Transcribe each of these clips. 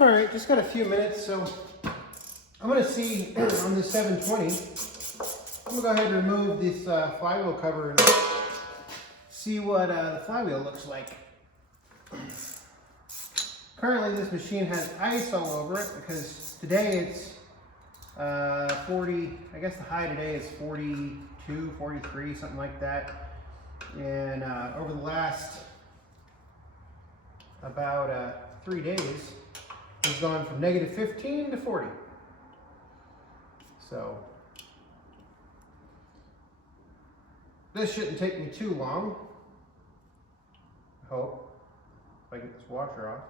All right, just got a few minutes, so I'm gonna see on this 720. I'm gonna go ahead and remove this flywheel cover and see what the flywheel looks like. Currently, this machine has ice all over it because today it's 40. I guess the high today is 42, 43, something like that. And over the last about 3 days, it's gone from negative 15 to 40. So this shouldn't take me too long. I hope, if I get this washer off.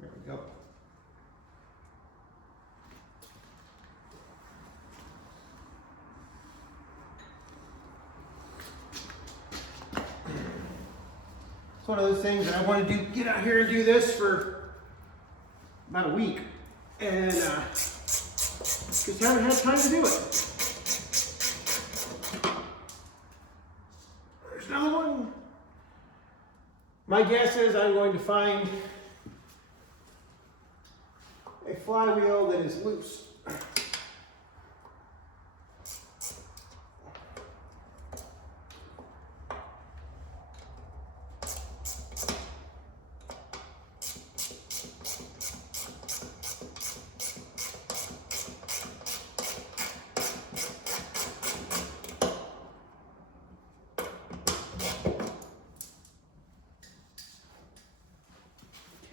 There we go. It's one of those things that I want to get out here and do this for about a week, and just haven't had time to do it. There's another one. My guess is I'm going to find a flywheel that is loose.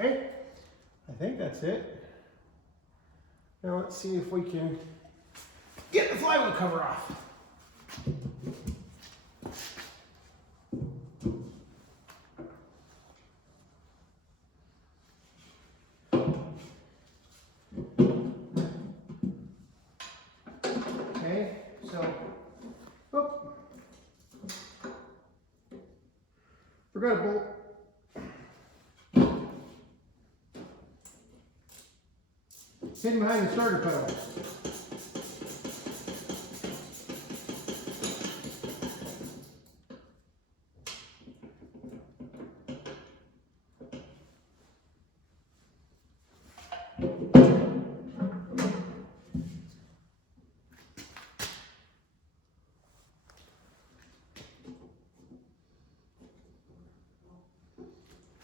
Okay, I think that's it. Now let's see if we can get the flywheel cover off. Okay, so, forgot a bolt. Hidden behind the starter pedal.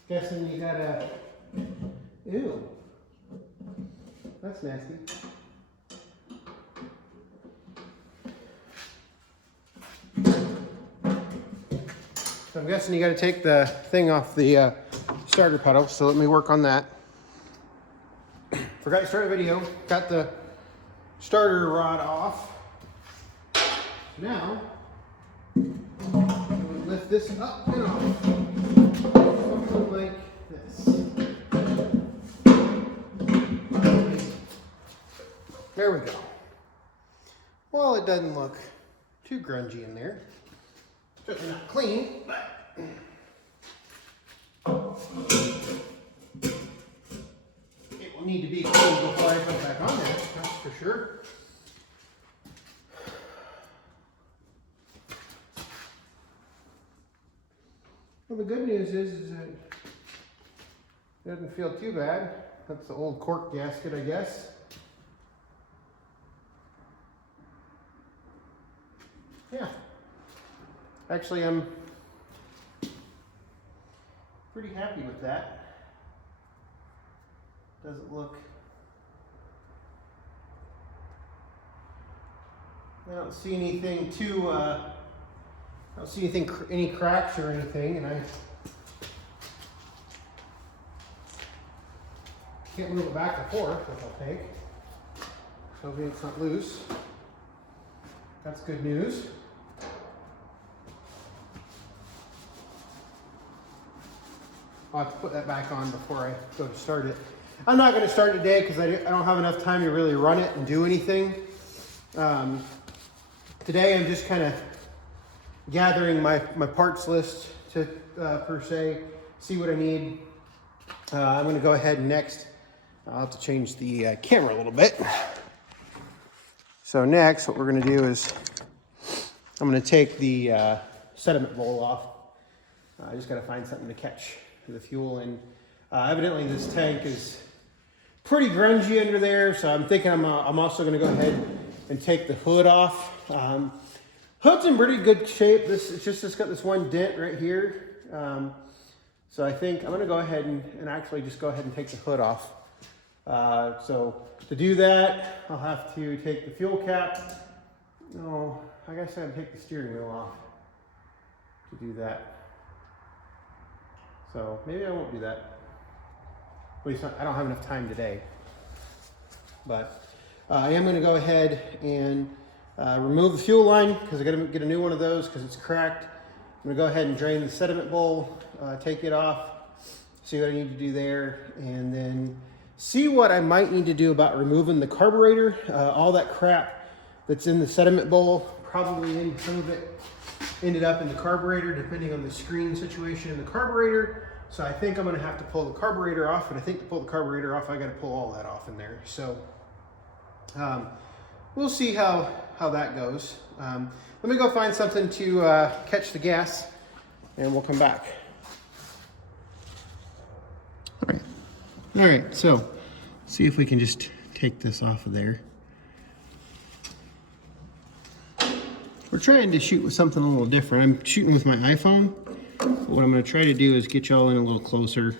Guessing you got a, ew. That's nasty. So I'm guessing you got to take the thing off the starter pedal, so let me work on that. Forgot to start a video. Got the starter rod off. Now, I'm going to lift this up and off. Something like this. There we go. Well, it doesn't look too grungy in there. Certainly not clean, but it will need to be cleaned before I put it back on there, that's for sure. Well, the good news is that it doesn't feel too bad. That's the old cork gasket, I guess. Yeah, actually I'm pretty happy with that. Doesn't look, I don't see anything too, I don't see anything, any cracks or anything, and I can't move it back and forth, which I'll take. So it's not loose. That's good news. I'll have to put that back on before I go to start it. I'm not going to start today because I don't have enough time to really run it and do anything. Today I'm just kind of gathering my parts list to per se, see what I need. I'm going to go ahead and next, I'll have to change the camera a little bit. So next, what we're going to do is I'm going to take the sediment bowl off. I just got to find something to catch the fuel. And evidently this tank is pretty grungy under there, so I'm thinking I'm also going to go ahead and take the hood off. Hood's in pretty good shape. It's got this one dent right here. So I think I'm going to go ahead and actually just go ahead and take the hood off. So to do that, I'll have to take the fuel cap. No, I guess I have to take the steering wheel off to do that. So maybe I won't do that. At least I don't have enough time today. But I am going to go ahead and remove the fuel line because I got to get a new one of those because it's cracked. I'm going to go ahead and drain the sediment bowl, take it off, see what I need to do there, and then see what I might need to do about removing the carburetor. All that crap that's in the sediment bowl, probably some of it ended up in the carburetor depending on the screen situation in the carburetor. So I think I'm going to have to pull the carburetor off, and I think to pull the carburetor off, I got to pull all that off in there. So we'll see how that goes. Let me go find something to catch the gas, and we'll come back. All right, so see if we can just take this off of there. We're trying to shoot with something a little different. I'm shooting with my iPhone. What I'm going to try to do is get y'all in a little closer.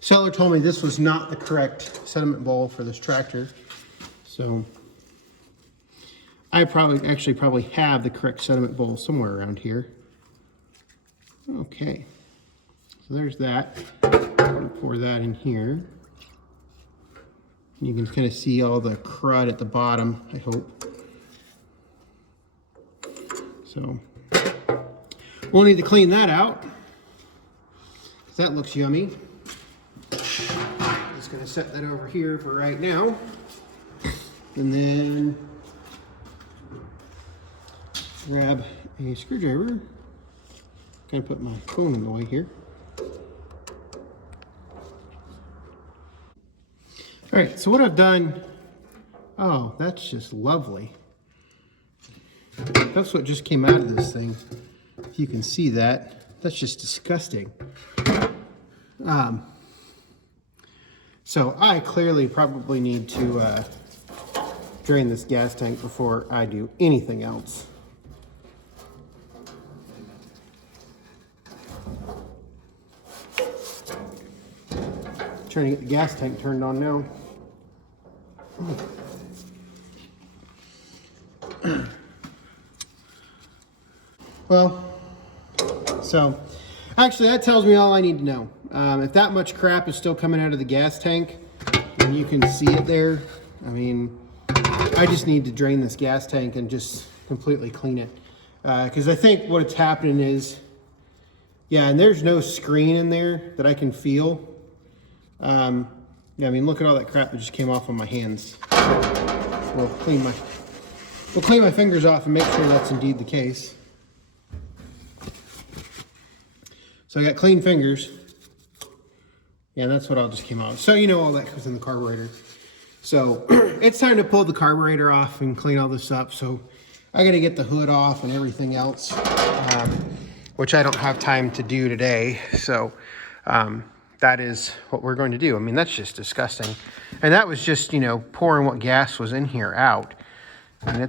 Seller told me this was not the correct sediment bowl for this tractor, so I probably have the correct sediment bowl somewhere around here. Okay, so there's that. Pour that in here. You can kind of see all the crud at the bottom, I hope. So we'll need to clean that out because that looks yummy. Just going to set that over here for right now, and then grab a screwdriver. Gonna put my phone in the way here. All right, so what I've done, oh, that's just lovely. That's what just came out of this thing. If you can see that, that's just disgusting. So I clearly probably need to drain this gas tank before I do anything else. Trying to get the gas tank turned on now. Well, so actually that tells me all I need to know. If that much crap is still coming out of the gas tank, and you can see it there, I mean, I just need to drain this gas tank and just completely clean it. Because I think what's happening is, yeah, and there's no screen in there that I can feel. Yeah, I mean, look at all that crap that just came off on my hands. We'll clean my fingers off and make sure that's indeed the case. So I got clean fingers. Yeah, that's what all just came off. So you know all that goes in the carburetor. So it's time to pull the carburetor off and clean all this up. So I got to get the hood off and everything else, which I don't have time to do today. So that is what we're going to do. I mean, that's just disgusting. And that was just, you know, pouring what gas was in here out. And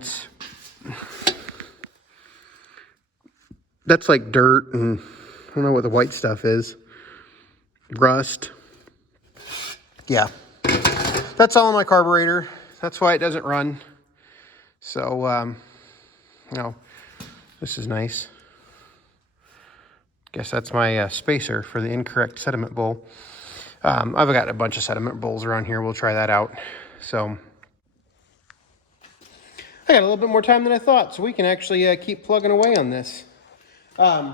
that's like dirt, and I don't know what the white stuff is. Rust. Yeah. That's all in my carburetor. That's why it doesn't run. So, you know, this is nice. Guess that's my spacer for the incorrect sediment bowl. I've got a bunch of sediment bowls around here. We'll try that out. So I got a little bit more time than I thought, so we can actually keep plugging away on this. I'm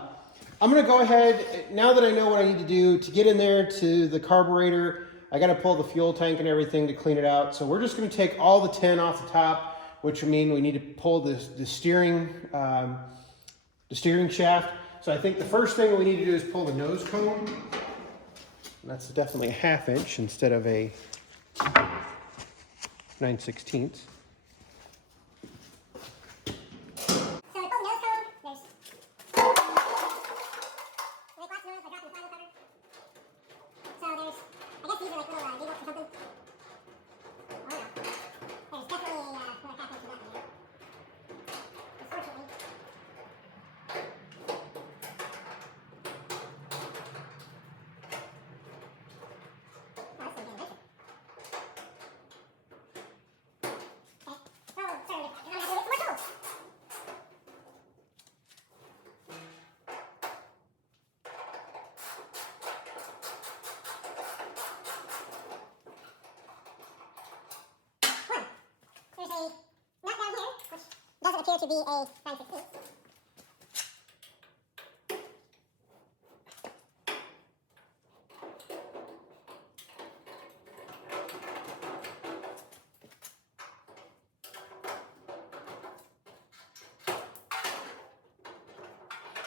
going to go ahead, now that I know what I need to do to get in there to the carburetor, I got to pull the fuel tank and everything to clean it out. So we're just going to take all the tin off the top, which would mean we need to pull the steering shaft. So I think the first thing we need to do is pull the nose cone. And that's definitely a 1/2 inch instead of a 9/16. Appear to be a 9/16.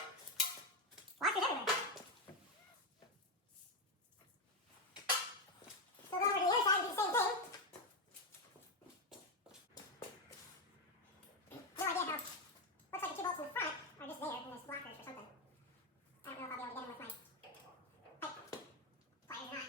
Lockers everywhere. So go over to the other side and do the same thing. No idea how. Looks like the 2 bolts in the front are just there, and there's blockers or something. I don't know if I'll be able to get them with my pipe pliers or not. There we go.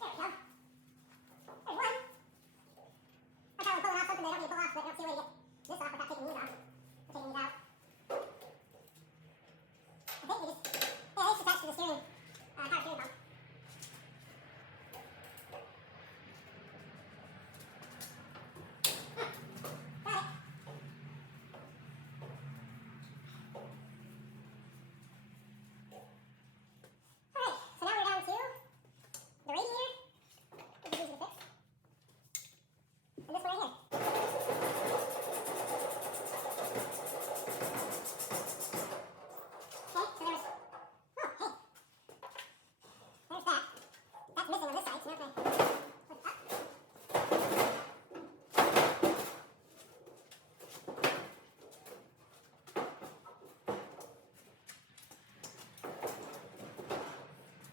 There's one. I thought I was pulling off something they don't need to pull off, but I don't see a way to get this off without taking these off. Or taking these out. I think we just, yeah, it's attached to the steering, power steering pump. Got it. Alright, so now we're down to the radiator, which is easy to fix. And this one right here. Okay, so there's, oh, hey. There's that. That's missing on this side, so now if I put it up.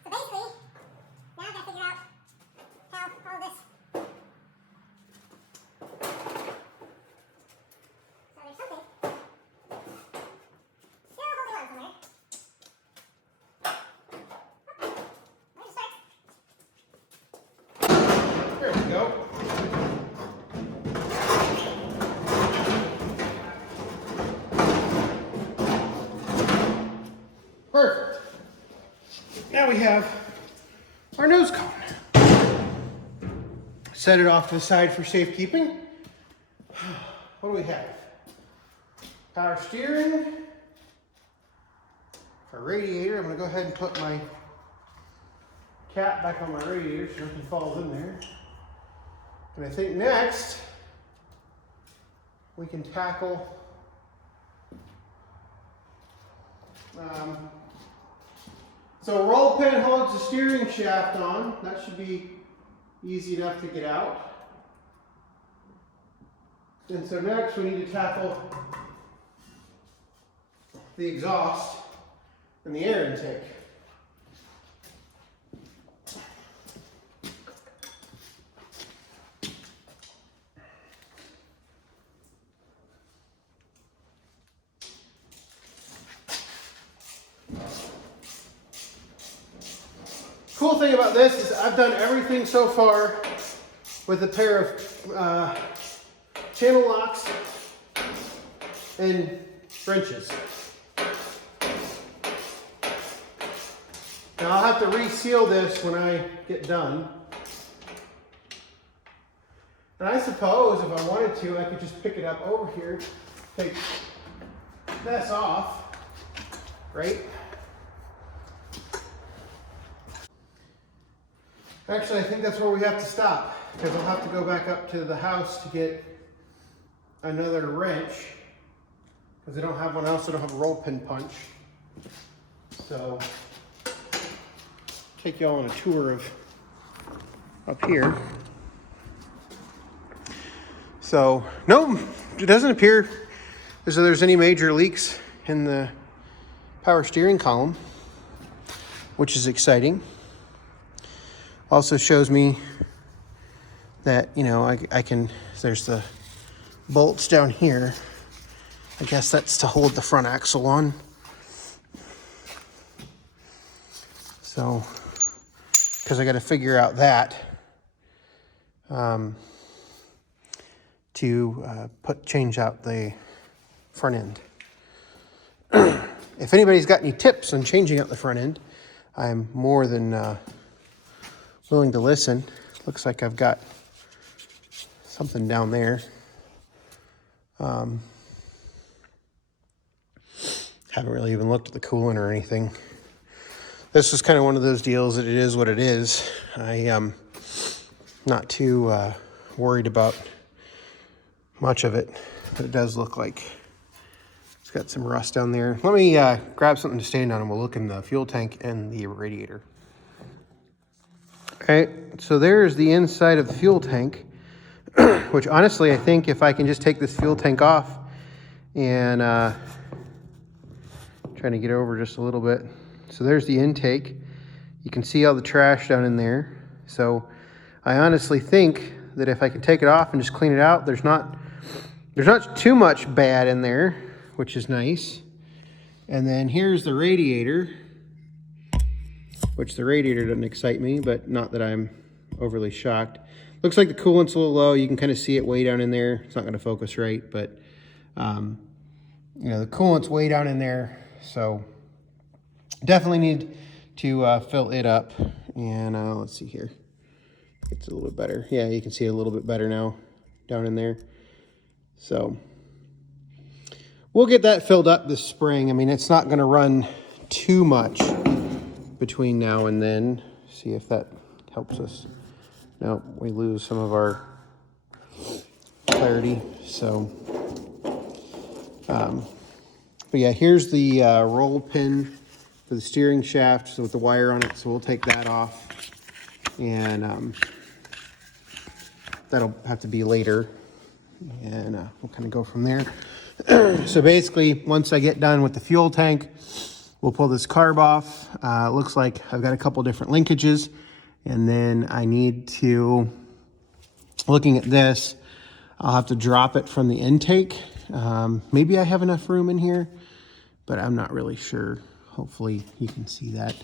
So basically, now I've got to figure out how all this. So there's something still holding on somewhere. Where's the start? There we go. Perfect. Now we have our nose cone. Set it off to the side for safekeeping. What do we have? Power steering. Our radiator. I'm going to go ahead and put my cap back on my radiator so nothing falls in there. And I think next we can tackle so a roll pin holds the steering shaft on. That should be easy enough to get out. And so next we need to tackle the exhaust and the air intake. Cool thing about this is I've done everything so far with a pair of channel locks and wrenches. Now I'll have to reseal this when I get done. And I suppose if I wanted to, I could just pick it up over here, take this off, right? Actually, I think that's where we have to stop, because I'll have to go back up to the house to get another wrench, because I don't have one else. I don't have a roll pin punch. So, take you all on a tour of up here. So, no, it doesn't appear as though there's any major leaks in the power steering column, which is exciting. Also shows me that, you know, I can, there's the bolts down here. I guess that's to hold the front axle on. So, because I got to figure out that to change out the front end. If anybody's got any tips on changing out the front end, I'm more than willing to listen. Looks like I've got something down there. Haven't really even looked at the coolant or anything. This is kind of one of those deals that it is what it is. I am not too worried about much of it, but it does look like it's got some rust down there. Let me grab something to stand on and we'll look in the fuel tank and the radiator. All right, so there's the inside of the fuel tank, which honestly, I think if I can just take this fuel tank off and trying to get over just a little bit. So there's the intake. You can see all the trash down in there. So I honestly think that if I can take it off and just clean it out, there's not too much bad in there, which is nice. And then here's the radiator, which the radiator doesn't excite me, but not that I'm overly shocked. Looks like the coolant's a little low. You can kind of see it way down in there. It's not going to focus right, but you know, the coolant's way down in there. So definitely need to fill it up. And let's see here. It's a little bit better. Yeah, you can see it a little bit better now down in there. So we'll get that filled up this spring. I mean, it's not going to run too much between now and then. See if that helps us. No, we lose some of our clarity. So, but yeah, here's the roll pin for the steering shaft, so with the wire on it. So we'll take that off, and that'll have to be later, and we'll kind of go from there. So basically, once I get done with the fuel tank, we'll pull this carb off. It looks like I've got a couple different linkages, and then I need to, looking at this, I'll have to drop it from the intake. Maybe I have enough room in here, but I'm not really sure. Hopefully you can see that.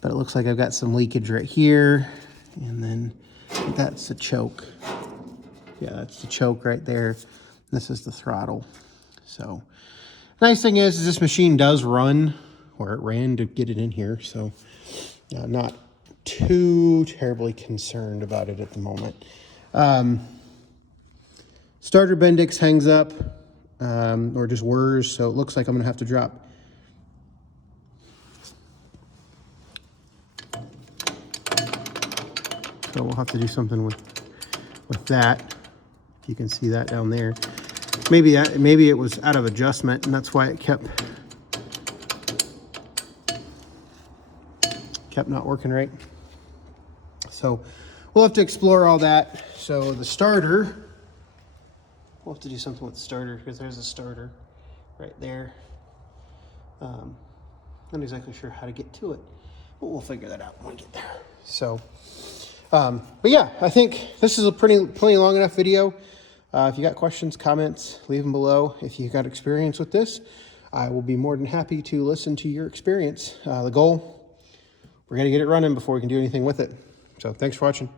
But it looks like I've got some leakage right here, and then that's the choke. Yeah, that's the choke right there. This is the throttle. So nice thing is this machine does run, or it ran to get it in here. So yeah, not too terribly concerned about it at the moment. Starter Bendix hangs up, or just whirs. So it looks like I'm gonna have to drop. So we'll have to do something with that. You can see that down there. Maybe it was out of adjustment, and that's why it kept not working right. So we'll have to explore all that. So the starter, we'll have to do something with the starter, because there's a starter right there. Not exactly sure how to get to it, but we'll figure that out when we get there. So, but yeah, I think this is a plenty long enough video. If you got questions, comments, leave them below. If you got experience with this, I will be more than happy to listen to your experience. The goal, we're going to get it running before we can do anything with it. So thanks for watching.